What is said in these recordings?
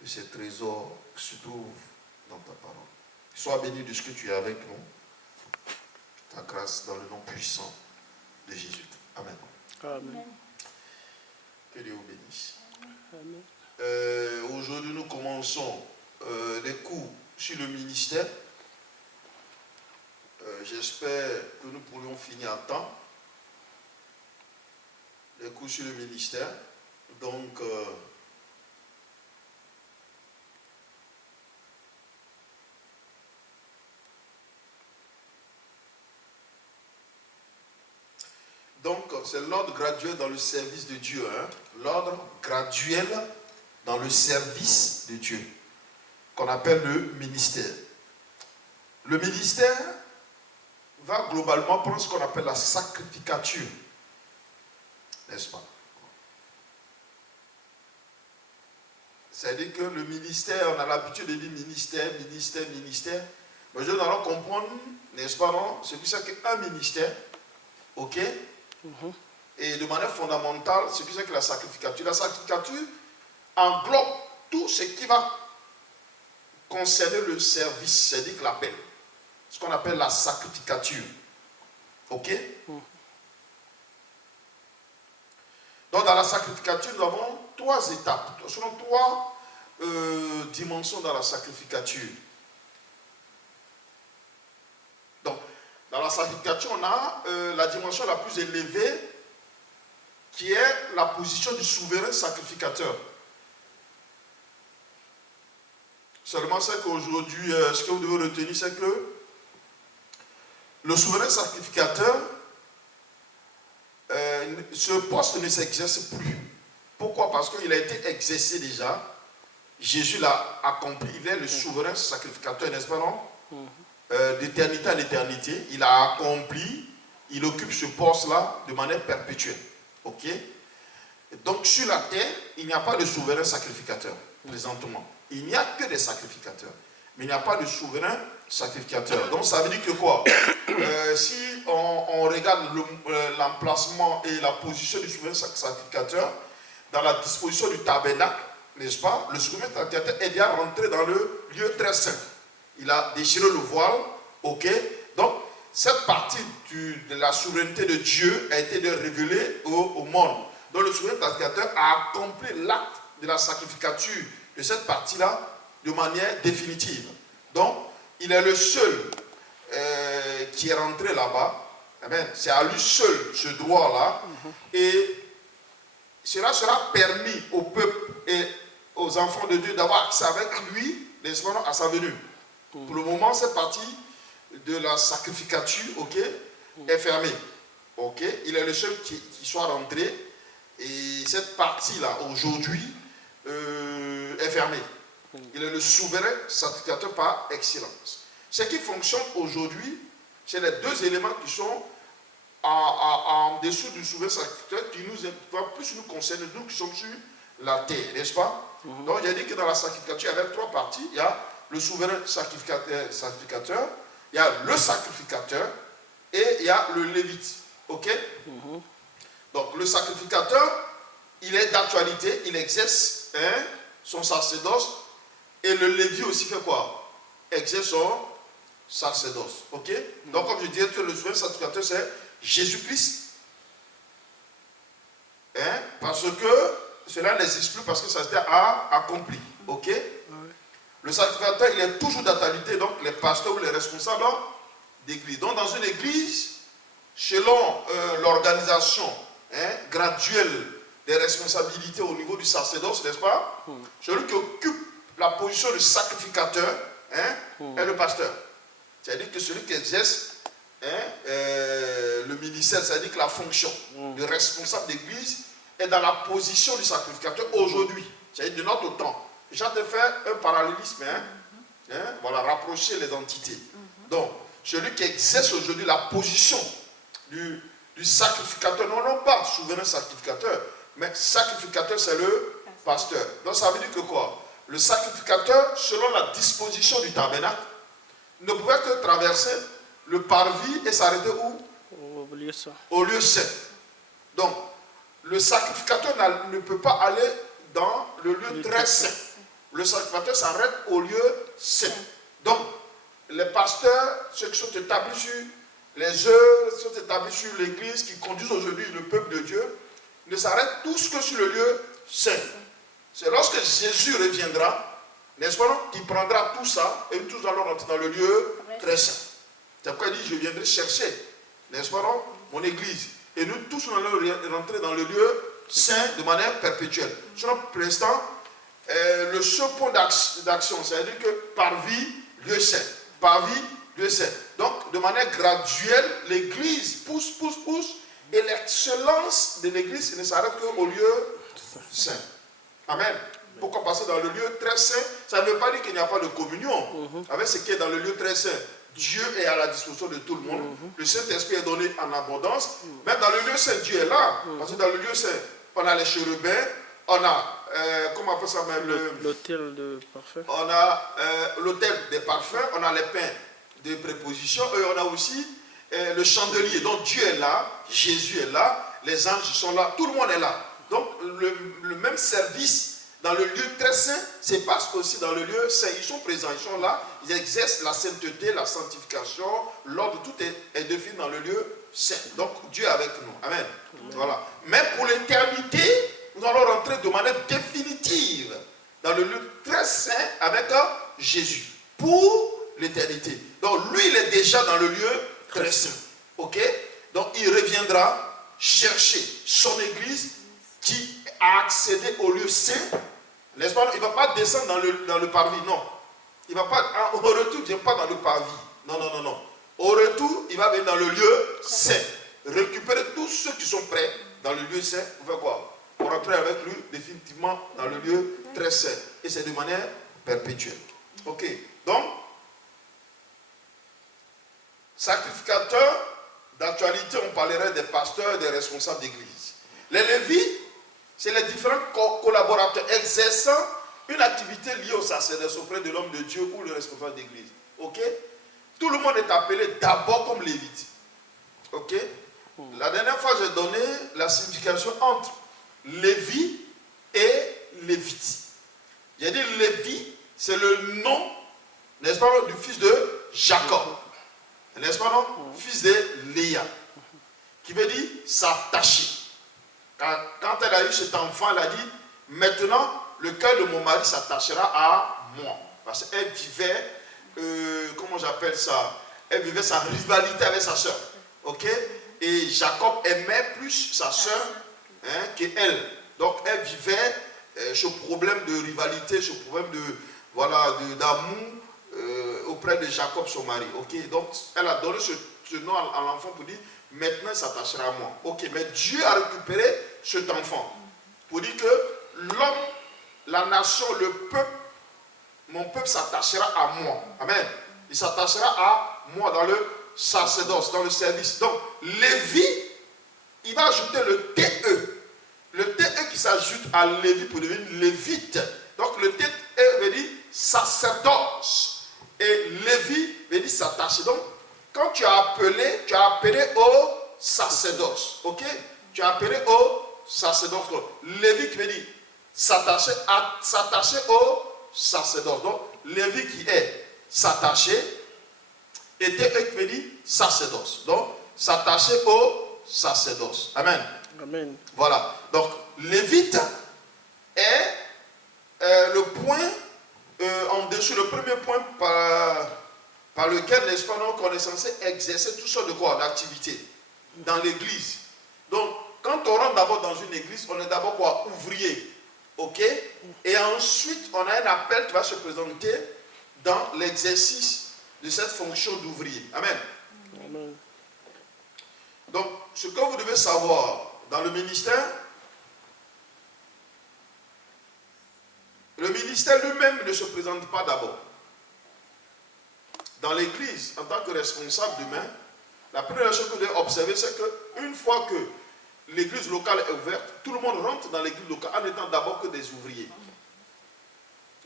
de ces trésors qui se trouvent dans ta parole. Sois béni de ce que tu es avec nous. Ta grâce dans le nom puissant de Jésus. Amen. Amen. Que Dieu vous bénisse. Amen. Aujourd'hui, nous commençons les cours sur le ministère. J'espère que nous pourrions finir à temps. Les cours sur le ministère. Donc, c'est l'ordre graduel dans le service de Dieu. Hein? L'ordre graduel dans le service de Dieu, qu'on appelle le ministère. Le ministère va globalement prendre ce qu'on appelle la sacrificature. N'est-ce pas? C'est-à-dire que le ministère, on a l'habitude de dire ministère. Mais nous allons comprendre, n'est-ce pas, non? C'est pour ça qu'un ministère, ok? Et de manière fondamentale, c'est pour ça que la sacrificature englobe tout ce qui va concerner le service, c'est-à-dire l'appel. Ce qu'on appelle la sacrificature. Ok? Donc dans la sacrificature, nous avons 3 étapes. Ce sont 3 dimensions dans la sacrificature. Donc, dans la sacrificature, on a la dimension la plus élevée qui est la position du souverain sacrificateur. Seulement, c'est qu'aujourd'hui, ce que vous devez retenir, c'est que le souverain sacrificateur, ce poste ne s'exerce plus. Pourquoi? Parce qu'il a été exercé déjà. Jésus l'a accompli. Il est le souverain sacrificateur, n'est-ce pas, non? D'éternité en éternité. Il a accompli. Il occupe ce poste-là de manière perpétuelle. Ok? Donc, sur la terre, il n'y a pas de souverain sacrificateur, présentement. Il n'y a que des sacrificateurs. Mais il n'y a pas de souverain sacrificateur. Donc, ça veut dire que quoi? Si on regarde l'emplacement et la position du souverain sacrificateur, dans la disposition du tabernacle, n'est-ce pas? Le souverain sacrificateur est déjà rentré dans le lieu très saint. Il a déchiré le voile, ok? Donc, cette partie de la souveraineté de Dieu a été révélée au monde. Donc, le souverain sacrificateur a accompli l'acte de la sacrificature de cette partie-là de manière définitive. Donc, il est le seul qui est rentré là-bas. Amen. C'est à lui seul ce droit-là. Et cela sera permis au peuple et aux enfants de Dieu d'avoir accès avec lui, n'est-ce pas, à sa venue. Pour le moment, cette partie de la sacrificature, ok, est fermée. Ok, il est le seul qui soit rentré. Et cette partie-là, aujourd'hui, est fermée. Il est le souverain sacrificateur par excellence. Ce qui fonctionne aujourd'hui, c'est les 2 éléments qui sont en dessous du souverain sacrificateur qui va plus nous concerner, nous qui sommes sur la terre, n'est-ce pas? Donc, j'ai dit que dans la sacrificature, il y avait 3 parties. Il y a le souverain sacrificateur, il y a le sacrificateur et il y a le lévite. Ok? Donc, le sacrificateur, il est d'actualité, il exerce son sacerdoce. Et le lévite aussi fait quoi? Exerce son sacerdoce. Ok? Donc, comme je disais, le souverain sacrificateur, c'est Jésus-Christ. Parce que cela n'existe plus parce que ça a été accompli. Ok? Le sacrificateur, il est toujours d'actualité, donc les pasteurs ou les responsables d'église. Donc, dans une église, selon l'organisation graduelle des responsabilités au niveau du sacerdoce, n'est-ce pas? Celui qui occupe la position de sacrificateur est le pasteur. C'est-à-dire que celui qui exerce le ministère, c'est-à-dire que la fonction de responsable d'église est dans la position du sacrificateur aujourd'hui, c'est-à-dire de notre temps. J'ai fait un parallélisme, voilà, rapprocher les entités. Donc, celui qui exerce aujourd'hui la position du sacrificateur, non pas souverain sacrificateur, mais sacrificateur, c'est le pasteur. Donc, ça veut dire que quoi? Le sacrificateur, selon la disposition du tabernacle, ne pouvait que traverser le parvis et s'arrêter où? Au lieu saint. Donc, le sacrificateur ne peut pas aller dans le lieu très saint. le sacrificateur s'arrête au lieu saint. Donc, les pasteurs, ceux qui sont établis sur les œuvres, sont établis sur l'église, qui conduisent aujourd'hui le peuple de Dieu, ne s'arrêtent tous que sur le lieu saint. C'est lorsque Jésus reviendra, n'est-ce pas, qu'il prendra tout ça et tous allons rentrer dans le lieu très saint. C'est pourquoi il dit, je viendrai chercher, n'est-ce pas, non, mon église. Et nous tous nous allons rentrer dans le lieu saint de manière perpétuelle. Sur pour l'instant, le seul point d'action, c'est-à-dire que par vie, lieu saint. Par vie, lieu saint. Donc, de manière graduelle, l'église pousse, et l'excellence de l'église ne s'arrête qu'au lieu saint. Amen. Pourquoi passer dans le lieu très saint? Ça ne veut pas dire qu'il n'y a pas de communion avec ce qui est dans le lieu très saint. Dieu est à la disposition de tout le monde. Le Saint-Esprit est donné en abondance. Même dans le lieu saint, Dieu est là. Parce que dans le lieu saint, on a les chérubins, on a, comment on appelle ça même? L'autel de parfum. On a l'autel des parfums, on a les pains de préposition, et on a aussi le chandelier. Donc Dieu est là, Jésus est là, les anges sont là, tout le monde est là. Donc le même service dans le lieu très saint se passe aussi dans le lieu saint. Ils sont présents, ils sont là, ils exercent la sainteté, la sanctification, l'ordre, tout est défini dans le lieu saint. Donc Dieu est avec nous. Amen. Voilà. Mais pour l'éternité, nous allons rentrer de manière définitive dans le lieu très saint avec Jésus. Pour l'éternité. Donc lui, il est déjà dans le lieu très saint. Ok? Donc il reviendra chercher son église qui a accédé au lieu saint. N'est-ce pas? Il ne va pas descendre dans le parvis, non. Il ne va pas, au retour, il ne vient pas dans le parvis. Non. Au retour, il va venir dans le lieu saint. Récupérer tous ceux qui sont prêts dans le lieu saint. Vous faites quoi? Pour rentrer avec lui définitivement dans le lieu très saint. Et c'est de manière perpétuelle. Ok. Donc, sacrificateur, d'actualité, on parlerait des pasteurs et des responsables d'église. Les Lévites, c'est les différents collaborateurs exerçant une activité liée au sacerdoce auprès de l'homme de Dieu ou le responsable d'église. Ok? Tout le monde est appelé d'abord comme Lévite. Ok? La dernière fois, j'ai donné la signification entre Lévi et Lévite. J'ai dit Lévi, c'est le nom, n'est-ce pas, du fils de Jacob. N'est-ce pas, non? Fils de Léa. Qui veut dire s'attacher. Quand elle a eu cet enfant, elle a dit, maintenant, le cœur de mon mari s'attachera à moi. Parce qu'elle vivait, comment j'appelle ça? Elle vivait sa rivalité avec sa soeur. Ok? Et Jacob aimait plus sa soeur qu'elle. Donc, elle vivait ce problème de rivalité, ce problème d'amour auprès de Jacob, son mari. Ok? Donc, elle a donné ce nom à l'enfant pour dire, maintenant, il s'attachera à moi. Ok, mais Dieu a récupéré cet enfant pour dire que l'homme, la nation, le peuple, mon peuple s'attachera à moi. Amen. Il s'attachera à moi dans le sacerdoce, dans le service. Donc, Lévi, il va ajouter le TE. Le TE qui s'ajoute à Lévi pour devenir Lévite. Donc, le TE veut dire sacerdoce. Et Lévi veut dire s'attacher. Donc, quand tu as appelé au sacerdoce. Ok? Tu as appelé au sacerdoce. Lévi qui veut dire s'attacher au sacerdoce. Donc, Lévi qui est s'attacher, et TE qui veut dire sacerdoce. Donc, s'attacher au sacerdoce. Amen. Amen. Voilà. Donc, Lévite est le point en dessous, le premier point par lequel, n'est-ce pas, donc, on est censé exercer tout sortes de quoi? D'activité dans l'église. Donc, quand on rentre d'abord dans une église, on est d'abord quoi? Ouvrier. Ok? Et ensuite, on a un appel qui va se présenter dans l'exercice de cette fonction d'ouvrier. Amen. Amen. Donc, ce que vous devez savoir dans le ministère lui-même ne se présente pas d'abord. Dans l'église, en tant que responsable d'humain, la première chose que vous devez observer, c'est qu'une fois que l'église locale est ouverte, tout le monde rentre dans l'église locale en étant d'abord que des ouvriers.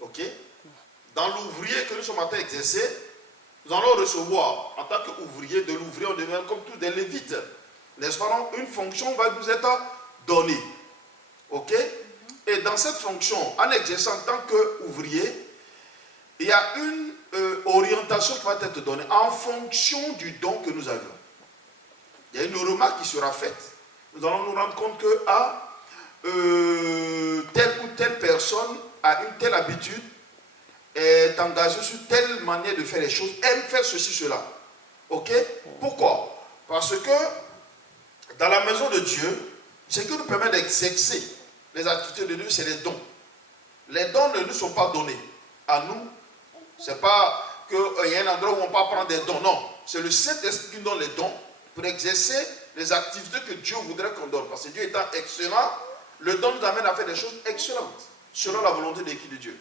Ok? Dans l'ouvrier que nous sommes en train d'exercer, nous allons recevoir, en tant qu'ouvrier, de l'ouvrier, on devient comme tous des lévites. N'est-ce pas? Une fonction va nous être donnée. Ok? Et dans cette fonction, en exerçant en tant qu'ouvrier, il y a une orientation qui va être donnée en fonction du don que nous avions. Il y a une remarque qui sera faite. Nous allons nous rendre compte que telle ou telle personne a une telle habitude, est engagée sur telle manière de faire les choses, aime faire ceci, cela. Ok? Pourquoi? Parce que dans la maison de Dieu, ce qui nous permet d'exercer les activités de Dieu, c'est les dons. Les dons ne nous sont pas donnés à nous. Ce n'est pas qu'il y a un endroit où on peut prendre des dons. Non, c'est le Saint-Esprit qui donne les dons pour exercer les activités que Dieu voudrait qu'on donne. Parce que Dieu étant excellent, le don nous amène à faire des choses excellentes, selon la volonté de qui? De Dieu.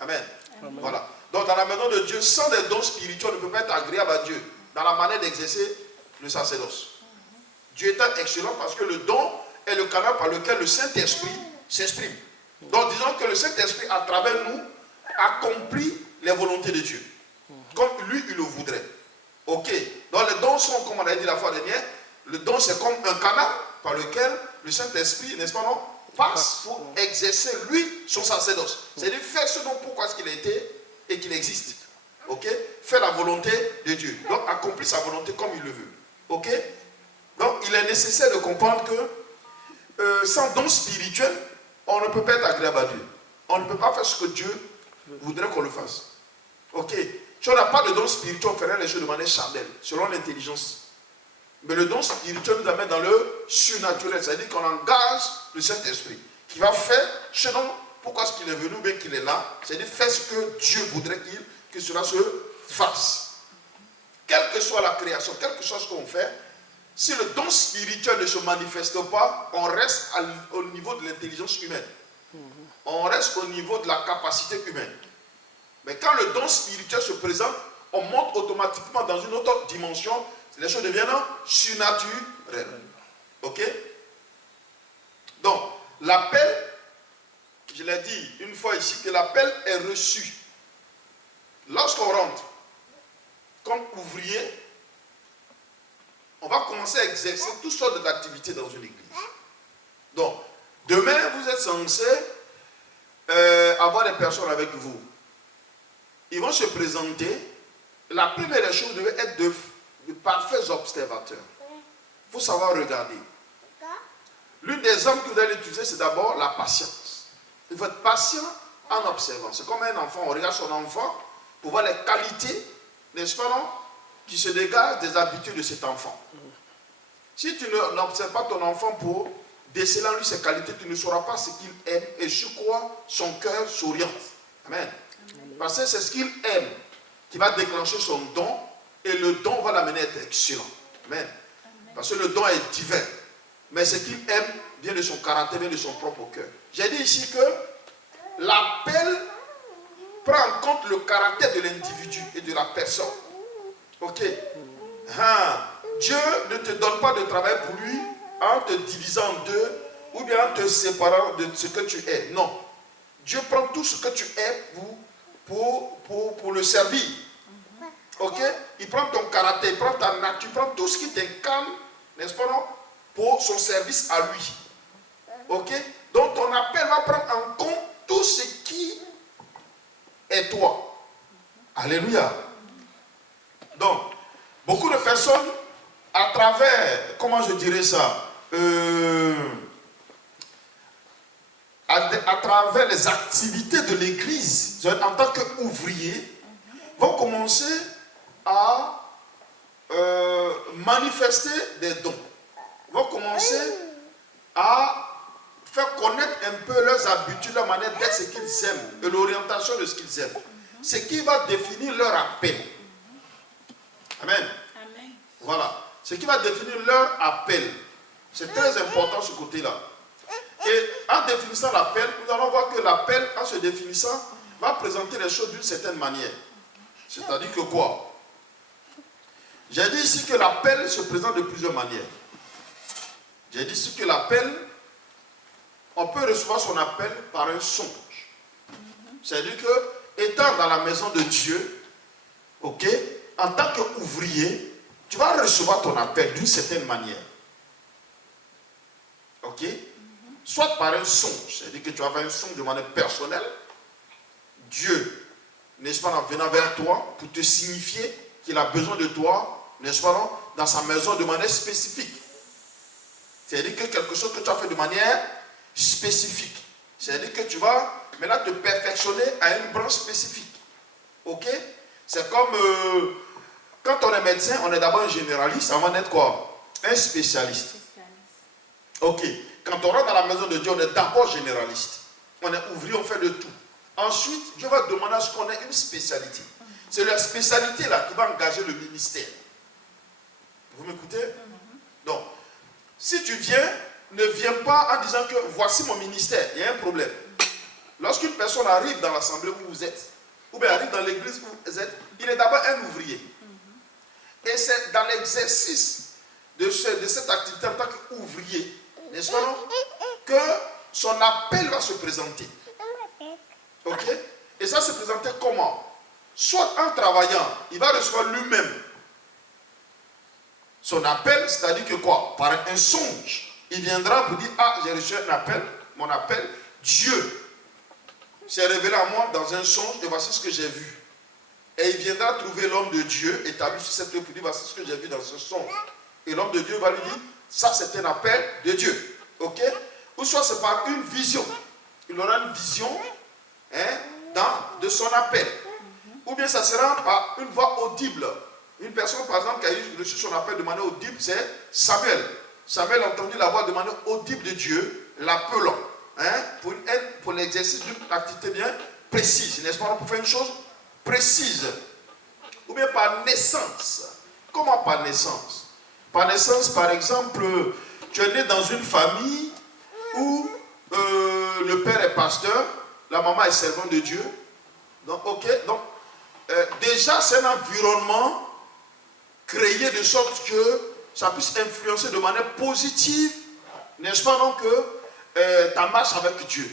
Amen. Amen. Voilà. Donc dans la maison de Dieu, sans des dons spirituels, on ne peut pas être agréable à Dieu dans la manière d'exercer le sacerdoce. Dieu étant excellent parce que le don est le canal par lequel le Saint-Esprit s'exprime. Donc disons que le Saint-Esprit, à travers nous, accomplit les volontés de Dieu, comme lui, il le voudrait. Ok. Donc les dons sont, comme on a dit la fois dernière, le don c'est comme un canal par lequel le Saint-Esprit, n'est-ce pas non, passe pour exercer lui son sacerdoce. C'est-à-dire faire ce dont pourquoi est-ce qu'il a été et qu'il existe. Ok. Faire la volonté de Dieu. Donc accomplir sa volonté comme il le veut. Ok. Donc il est nécessaire de comprendre que sans don spirituel, on ne peut pas être agréable à Dieu. On ne peut pas faire ce que Dieu voudrait qu'on le fasse. Ok. Si on n'a pas de don spirituel, on ferait les choses de manière charnelle, selon l'intelligence. Mais le don spirituel nous amène dans le surnaturel, c'est-à-dire qu'on engage le Saint-Esprit, qui va faire ce dont, pourquoi est-ce qu'il est venu, bien qu'il est là, c'est-à-dire faire ce que Dieu voudrait que cela se fasse. Quelle que soit la création, quelque chose qu'on fait, si le don spirituel ne se manifeste pas, on reste au niveau de l'intelligence humaine. On reste au niveau de la capacité humaine. Mais quand le don spirituel se présente, on monte automatiquement dans une autre dimension. Les choses deviennent surnaturelles. Ok? Donc, l'appel, je l'ai dit une fois ici, que l'appel est reçu. Lorsqu'on rentre comme ouvrier, on va commencer à exercer toutes sortes d'activités dans une église. Donc, demain, vous êtes censé avoir des personnes avec vous. Ils vont se présenter. La première des choses, vous devez être de parfaits observateurs. Il faut savoir regarder. L'une des armes que vous allez utiliser, c'est d'abord la patience. Il faut être patient en observant. C'est comme un enfant. On regarde son enfant pour voir les qualités, n'est-ce pas, non, qui se dégagent des habitudes de cet enfant. Si tu n'observes pas ton enfant pour déceler en lui ses qualités, tu ne sauras pas ce qu'il aime et sur quoi son cœur s'oriente. Amen. Parce que c'est ce qu'il aime qui va déclencher son don et le don va l'amener à être excellent. Amen. Parce que le don est divin. Mais ce qu'il aime vient de son caractère, vient de son propre cœur. J'ai dit ici que l'appel prend en compte le caractère de l'individu et de la personne. Ok. Dieu ne te donne pas de travail pour lui en te divisant en deux ou bien en te séparant de ce que tu es. Non. Dieu prend tout ce que tu es pour le servir. Ok? Il prend ton caractère, il prend ta nature, il prend tout ce qui t'incarne, n'est-ce pas, non? Pour son service à lui. Ok? Donc ton appel va prendre en compte tout ce qui est toi. Alléluia. Donc, beaucoup de personnes, à travers, comment je dirais ça, à travers les activités de l'église, en tant qu'ouvriers, vont commencer à manifester des dons. Vont commencer à faire connaître un peu leurs habitudes, leur manière d'être, ce qu'ils aiment, et l'orientation de ce qu'ils aiment. Ce qui va définir leur appel. Amen. Amen. Voilà. Ce qui va définir leur appel. C'est très important ce côté-là. Et en définissant l'appel, nous allons voir que l'appel, en se définissant, va présenter les choses d'une certaine manière. C'est-à-dire que quoi? J'ai dit ici que l'appel se présente de plusieurs manières. J'ai dit ici que l'appel, on peut recevoir son appel par un songe. C'est-à-dire que, étant dans la maison de Dieu, ok, en tant qu'ouvrier, tu vas recevoir ton appel d'une certaine manière. Ok? soit par un songe, c'est-à-dire que tu avais un songe de manière personnelle, Dieu, n'est-ce pas, en venant vers toi pour te signifier qu'il a besoin de toi, n'est-ce pas, non, dans sa maison de manière spécifique. C'est-à-dire que quelque chose que tu as fait de manière spécifique. C'est-à-dire que tu vas maintenant te perfectionner à une branche spécifique. Ok? C'est comme quand on est médecin, on est d'abord un généraliste avant d'être quoi? Un spécialiste. Ok. Quand on rentre dans la maison de Dieu, on est d'abord généraliste. On est ouvrier, on fait de tout. Ensuite, Dieu va demander à ce qu'on ait une spécialité. C'est la spécialité là qui va engager le ministère. Vous m'écoutez? Donc, si tu viens, ne viens pas en disant que voici mon ministère, il y a un problème. Lorsqu'une personne arrive dans l'assemblée où vous êtes, ou bien arrive dans l'église où vous êtes, il est d'abord un ouvrier. Et c'est dans l'exercice de cette activité en tant qu'ouvrier, n'est-ce pas, non, que son appel va se présenter. Ok? Et ça se présentait comment? Soit en travaillant, il va recevoir lui-même son appel, c'est-à-dire que quoi? Par un songe, il viendra pour dire, ah, j'ai reçu un appel, mon appel, Dieu s'est révélé à moi dans un songe et voici ce que j'ai vu. Et il viendra trouver l'homme de Dieu établi sur cette terre pour dire, voici ce que j'ai vu dans ce songe. Et l'homme de Dieu va lui dire, ça c'est un appel de Dieu. Ok? Ou soit c'est par une vision. Il aura une vision de son appel. Ou bien ça sera par une voix audible. Une personne par exemple qui a reçu son appel de manière audible, c'est Samuel. Samuel a entendu la voix de manière audible de Dieu, l'appelant pour l'exercice d'une activité bien précise, n'est-ce pas, pour faire une chose précise. Ou bien par naissance. Comment par naissance? Par naissance, par exemple, tu es né dans une famille où le père est pasteur, la maman est servante de Dieu. Donc, ok, donc déjà c'est un environnement créé de sorte que ça puisse influencer de manière positive, n'est-ce pas, donc, ta marche avec Dieu.